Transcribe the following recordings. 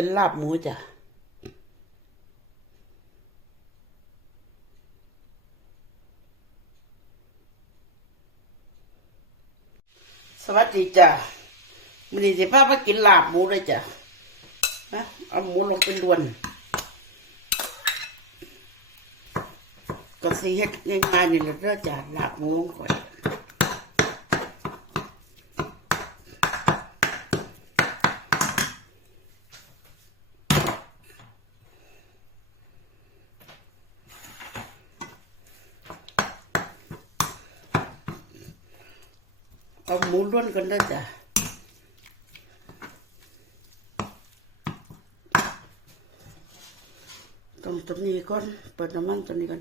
เป็นลาบหมูจ้ะสวัสดีจ้ะมันนี้สิพามากินลาบหมูเลยจ้ะนะเอาหมูลงเป็นดวน ก็สิเฮ็ดง่ายๆนี่แหละเด้อจ้ะลาบหมูลงก่อน เอาหมูล้วนกันได้จ้ะตรงตัวนี้ก่อนเปิดน้ำมันตัวนี้ก่อน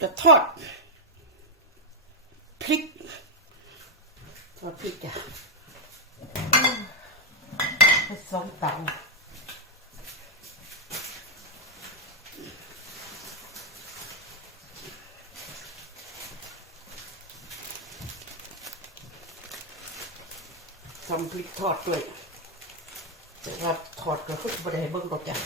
จะทอดพริกทอดพริกจ้ะสองเตา ทำพริกทอดด้วยแต่ว่าทอดก็คือไม่ได้ให้เบิ่งดอกจ้ะ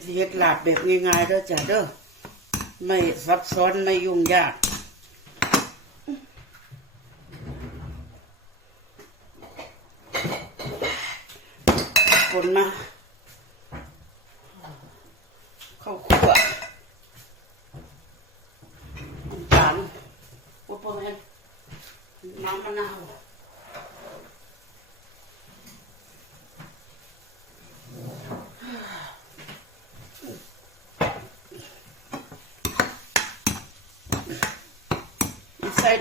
เป็นเฮ็ดลาบแบบง่ายๆเด้อจ้ะเด้อไม่ซับซ้อนไม่ยุ่งยากคนมาเข้าวคั่วน้ำตาลอุปแมนน้ำมะนาว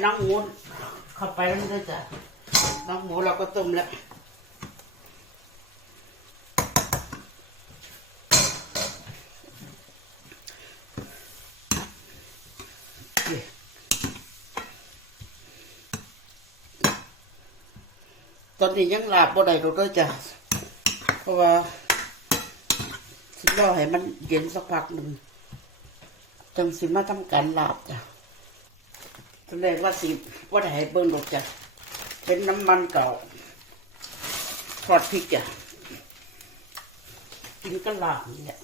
น้ำหมูเข้าไปแล้วด้วยจ้ะน้ำหมูเราก็ต้มแล้วตอนนี้ยังลาบบ่ได้ดอกเด้วยจ้ะเพราะว่าสิรอให้มันเย็นสักพักหนึ่งจังสิมาทำการลาบจ้ะ ตอนแรกว่าสิว่าได้ให้เบิ้งดอกจ้ะเป็นน้ำมันเก่าทอดพริกจ้ะกินก็ลาบนี่แหละ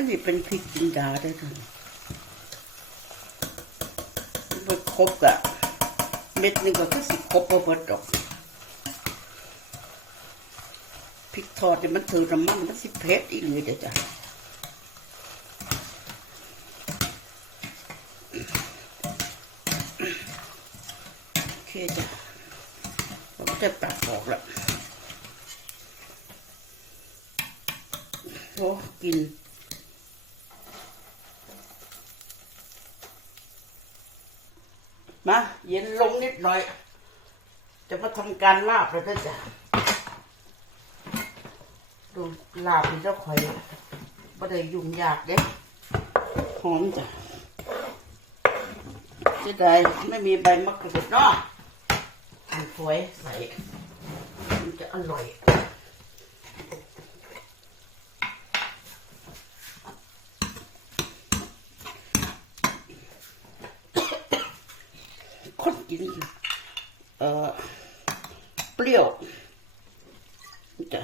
อันนี้เป็นพริกจินดาได้ทั้งมันครบกะเม็ดหนึงก็คือสิครบบ่เบิดดอกพริกทอดนี่มันถือน้ำมันมันสิเผ็ดอีหลีเด้อจ้ะโอเคจ้ะผมจะตัดออกแล้วโอ้กิน มาเย็นลงนิดหน่อย จะมาทำการลาบแล้วนะจ้ะดูลาบนี่เจ้าข่อยไม่ได้ยุ่งยากเด้หอมจ้ะจะได้ไม่มีใบมะกรูดเนาะหั่นฝอยใส่มันจะอร่อย คนกินเอ่อเปรี้ยวจะ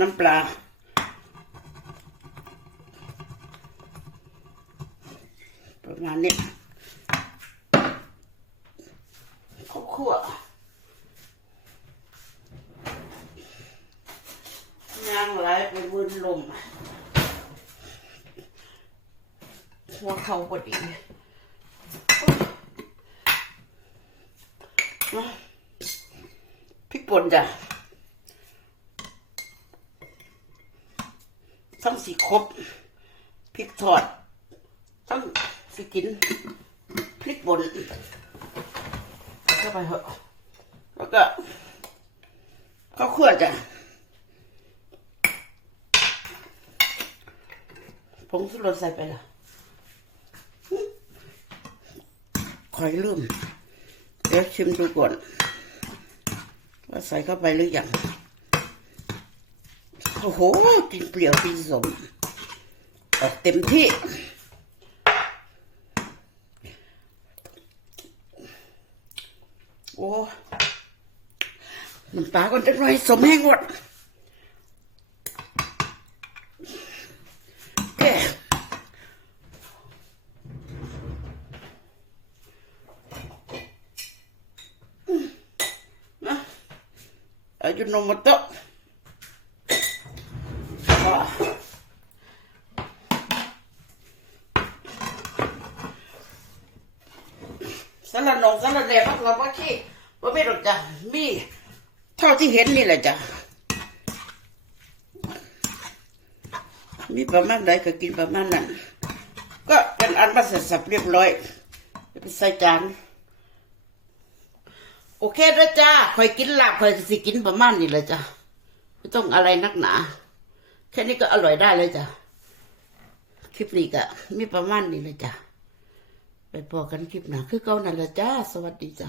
น้ำปลา ประมาณนี้ข้าวคั่วย่างไหลไปวื นลม หัวเขาพอดีพริกป่นจ้ะทั้งสีครบพริกทอดทั้งสีกินพริกป่นเข้าไปเหอะแล้วก็ข้าวคั่วจ้ะ ผงสุรสใส่ไปละคอยลืมเดี๋ยวชิมดูก่อน ว่าใส่เข้าไปหรือยังโอ้โหกินเปรี้ยวกินสมออกเต็มที่ โอ้น้ำปลาก่อนจะหน่อยสมแห้งหมดแกอืมนะ อายุโนโมโตะสารนงสารเดพักเราพักที่ว่าไม่หรอกจ้ะมีเท่าที่เห็นนี่แหละจ้ะมีประมาณใดก็กินประมาณนั้น ก็เป็นอันมาเสร็จสับเรียบร้อยไปใส่จาน โอเคแล้วจ้าคอยกินลาบคอยสิกินประมาณนี้เลยจ้าไม่ต้องอะไรนักหนา แค่นี้ก็อร่อยได้เลยจ้าคลิปนี้ก็มีประมาณนี้เลยจ้าไปพอกันคลิปหนาคือเก่านั่นแหละจ้า สวัสดีจ้า